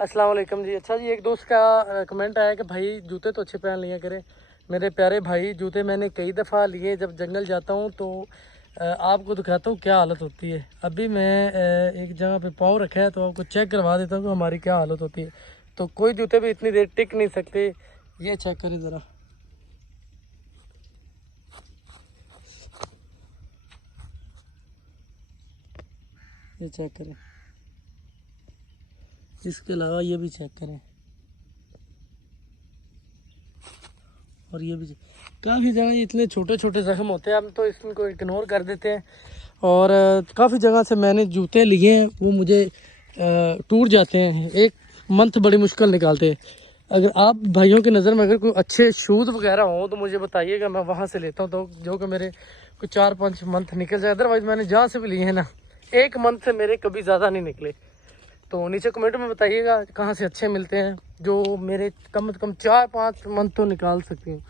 अस्सलाम वालेकुम जी। अच्छा जी, एक दोस्त का कमेंट आया कि भाई जूते तो अच्छे पहन लिया करें। मेरे प्यारे भाई, जूते मैंने कई दफ़ा लिए। जब जंगल जाता हूँ तो आपको दिखाता हूँ क्या हालत होती है। अभी मैं एक जगह पे पाँव रखा है तो आपको चेक करवा देता हूँ कि हमारी क्या हालत होती है। तो कोई जूते भी इतनी देर टिक नहीं सकते। ये चेक करें ज़रा, ये चेक करें। इसके अलावा ये भी चेक करें, और ये भी काफ़ी जगह ये इतने छोटे छोटे ज़ख्म होते हैं, हम तो इसको इग्नोर कर देते हैं। और काफ़ी जगह से मैंने जूते लिए हैं, वो मुझे टूट जाते हैं। एक मंथ बड़ी मुश्किल निकालते हैं। अगर आप भाइयों की नज़र में अगर कोई अच्छे शूज़ वगैरह हों तो मुझे बताइएगा, मैं वहाँ से लेता हूँ, तो जो कि मेरे कुछ 4-5 मंथ निकल जाए। अदरवाइज़ मैंने जहाँ से भी लिए हैं ना, एक मंथ से मेरे कभी ज़्यादा नहीं निकले। तो नीचे कमेंट में बताइएगा कहाँ से अच्छे मिलते हैं जो मेरे कम से कम 4-5 मंथ तो निकाल सकती हूँ।